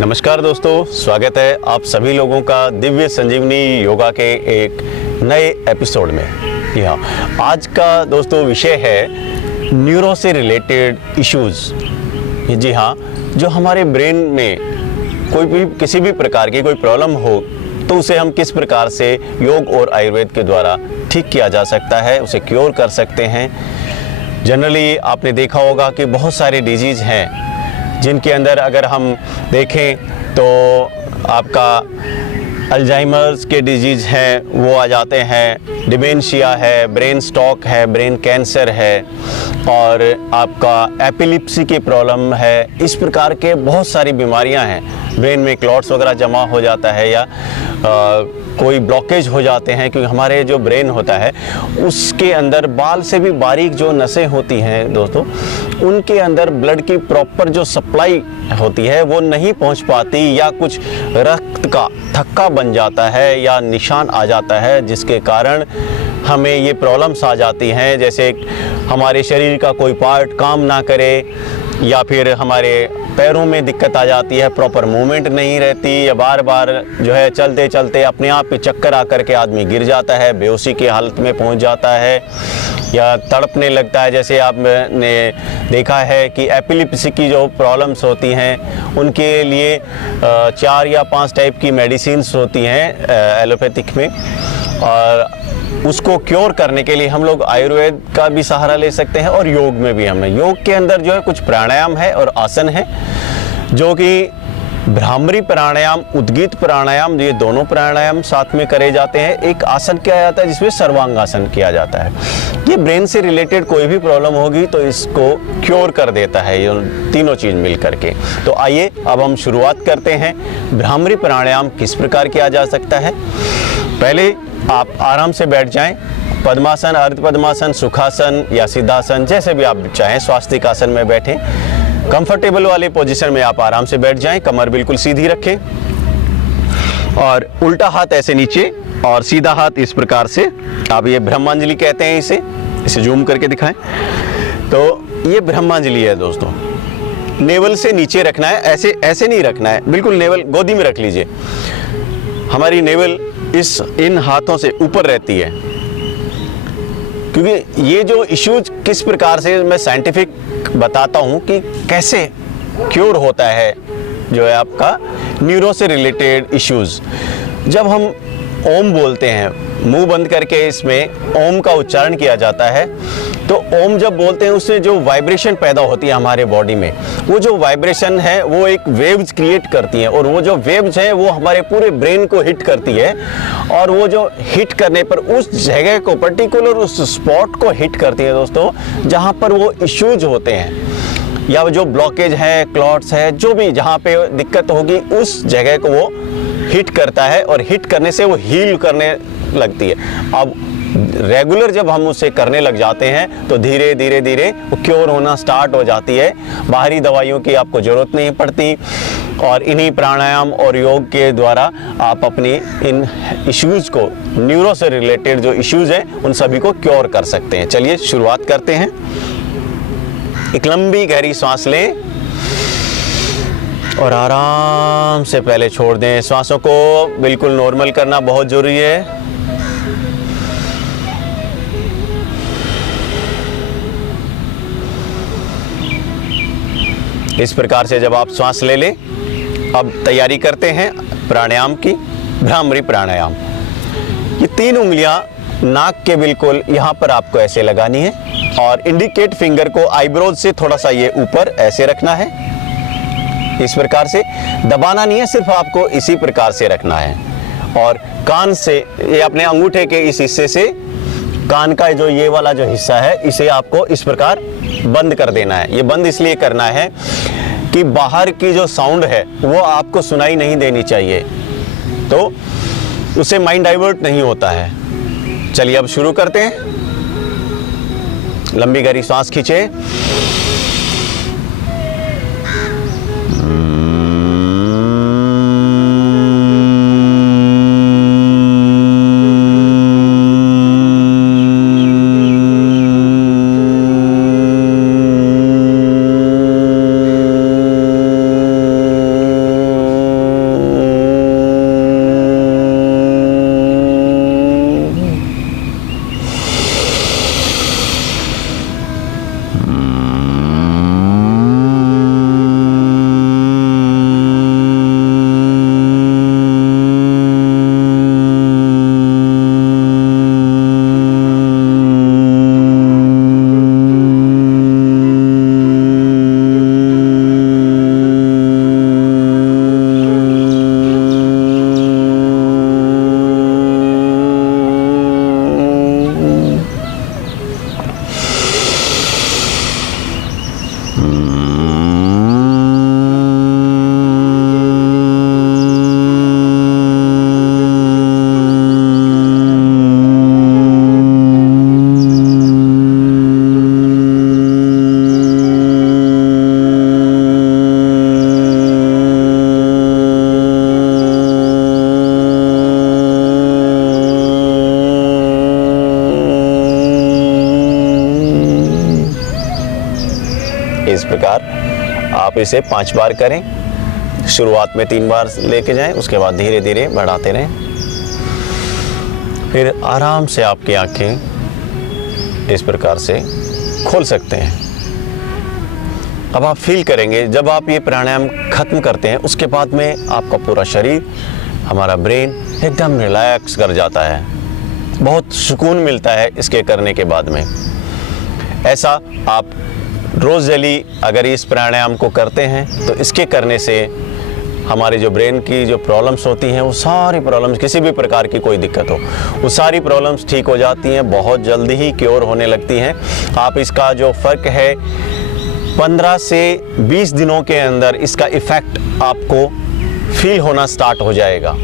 नमस्कार दोस्तों, स्वागत है आप सभी लोगों का दिव्य संजीवनी योगा के एक नए एपिसोड में। जी हाँ, आज का दोस्तों विषय है न्यूरो से रिलेटेड इश्यूज़। जी हाँ, जो हमारे ब्रेन में कोई भी किसी भी प्रकार की कोई प्रॉब्लम हो तो उसे हम किस प्रकार से योग और आयुर्वेद के द्वारा ठीक किया जा सकता है, उसे क्योर कर सकते हैं। जनरली आपने देखा होगा कि बहुत सारे डिजीज़ हैं जिनके अंदर अगर हम देखें तो आपका अल्जाइमर्स के डिजीज़ हैं वो आ जाते हैं, डिमेंशिया है, ब्रेन स्ट्रोक है, ब्रेन कैंसर है और आपका एपिलिप्सी की प्रॉब्लम है। इस प्रकार के बहुत सारी बीमारियां हैं। ब्रेन में क्लॉट्स वगैरह जमा हो जाता है या कोई ब्लॉकेज हो जाते हैं, क्योंकि हमारे जो ब्रेन होता है उसके अंदर बाल से भी बारीक जो नसें होती हैं दोस्तों, उनके अंदर ब्लड की प्रॉपर जो सप्लाई होती है वो नहीं पहुंच पाती या कुछ रक्त का थक्का बन जाता है या निशान आ जाता है, जिसके कारण हमें ये प्रॉब्लम्स आ जाती हैं। जैसे हमारे शरीर का कोई पार्ट काम ना करे या फिर हमारे पैरों में दिक्कत आ जाती है, प्रॉपर मूवमेंट नहीं रहती या बार बार जो है चलते चलते अपने आप पे चक्कर आकर के आदमी गिर जाता है, बेहोशी की हालत में पहुंच जाता है या तड़पने लगता है। जैसे आपने देखा है कि एपिलिप्सी की जो प्रॉब्लम्स होती हैं उनके लिए 4 या 5 टाइप की मेडिसिन्स होती हैं एलोपैथिक में, और उसको क्योर करने के लिए हम लोग आयुर्वेद का भी सहारा ले सकते हैं और योग में भी हमें। योग के अंदर जो है कुछ प्राणायाम है और आसन है, जो कि भ्रामरी प्राणायाम, उद्गीत प्राणायाम, ये दोनों प्राणायाम साथ में करे जाते हैं। एक आसन किया जाता है जिसमें सर्वांगासन किया जाता है। ये ब्रेन से रिलेटेड कोई भी प्रॉब्लम होगी तो इसको क्योर कर देता है ये तीनों चीज़ मिल करके। तो आइए अब हम शुरुआत करते हैं। भ्रामरी प्राणायाम किस प्रकार किया जा सकता है। पहले आप आराम से बैठ जाएं, पद्मासन, अर्ध पद्मासन, सुखासन या सिद्धासन, जैसे भी आप चाहें स्वास्तिक आसन में बैठें। कंफर्टेबल वाले पोजीशन में आप आराम से बैठ जाएं, कमर बिल्कुल सीधी रखें और उल्टा हाथ ऐसे नीचे और सीधा हाथ इस प्रकार से। आप ये ब्रह्मांजलि कहते हैं, इसे जूम करके दिखाएं। तो ये ब्रह्मांजलि है दोस्तों। नेवल से नीचे रखना है, ऐसे नहीं रखना है, बिल्कुल नेवल गोदी में रख लीजिए। हमारी नेवल इन हाथों से ऊपर रहती है, क्योंकि ये जो इश्यूज किस प्रकार से मैं साइंटिफिक बताता हूँ कि कैसे क्योर होता है जो है आपका न्यूरो से रिलेटेड इश्यूज। जब हम ओम बोलते हैं, मुंह बंद करके इसमें ओम का उच्चारण किया जाता है, तो ओम जब बोलते हैं उससे जो वाइब्रेशन पैदा होती है हमारे बॉडी में, वो जो वाइब्रेशन है वो एक वेव्स क्रिएट करती हैं और वो जो वेव्स है वो हमारे पूरे ब्रेन को हिट करती है और वो जो हिट करने पर उस जगह को, पर्टिकुलर उस स्पॉट को हिट करती है दोस्तों, जहाँ पर वो इश्यूज होते हैं या जो ब्लॉकेज है, क्लॉट्स है, जो भी जहाँ पे दिक्कत होगी उस जगह को वो हिट करता है और हिट करने से वो हील करने लगती है। अब रेगुलर जब हम उसे करने लग जाते हैं तो धीरे धीरे धीरे वो क्योर होना स्टार्ट हो जाती है। बाहरी दवाइयों की आपको ज़रूरत नहीं पड़ती और इन्हीं प्राणायाम और योग के द्वारा आप अपनी इन इश्यूज़ को, न्यूरो से रिलेटेड जो इश्यूज़ हैं उन सभी को क्योर कर सकते हैं। चलिए शुरुआत करते हैं। एक लंबी गहरी सांस लें और आराम से पहले छोड़ दें। सांसों को बिल्कुल नॉर्मल करना बहुत ज़रूरी है। इस प्रकार से जब आप सांस ले लें, अब तैयारी करते हैं प्राणायाम की। भ्रामरी प्राणायाम, ये 3 उंगलियां नाक के बिल्कुल यहाँ पर आपको ऐसे लगानी है और इंडिकेट फिंगर को आईब्रोज से थोड़ा सा ये ऊपर ऐसे रखना है। इस प्रकार से दबाना नहीं है, सिर्फ आपको इसी प्रकार से रखना है। और कान से ये अपने अंगूठे के इस हिस्से से कान का जो ये वाला जो हिस्सा है इसे आपको इस प्रकार बंद कर देना है। ये बंद इसलिए करना है कि बाहर की जो साउंड है वो आपको सुनाई नहीं देनी चाहिए, तो उससे माइंड डाइवर्ट नहीं होता है। चलिए अब शुरू करते हैं। लंबी गहरी सांस खींचे आप इसे 5 बार करें। शुरुआत में 3 बार लेके जाएं, उसके बाद धीरे धीरे बढ़ाते रहें। फिर आराम से आपकी आंखें इस प्रकार से खोल सकते हैं। अब आप फील करेंगे जब आप ये प्राणायाम खत्म करते हैं, उसके बाद में आपका पूरा शरीर, हमारा ब्रेन एकदम रिलैक्स कर जाता है। बहुत सुकून मिलता है इसके करने के बाद में। ऐसा आप रोज़ डेली अगर इस प्राणायाम को करते हैं तो इसके करने से हमारे जो ब्रेन की जो प्रॉब्लम्स होती हैं, वो सारी प्रॉब्लम्स, किसी भी प्रकार की कोई दिक्कत हो, वो सारी प्रॉब्लम्स ठीक हो जाती हैं, बहुत जल्दी ही क्योर होने लगती हैं। आप इसका जो फ़र्क है 15 से 20 दिनों के अंदर इसका इफ़ेक्ट आपको फील होना स्टार्ट हो जाएगा।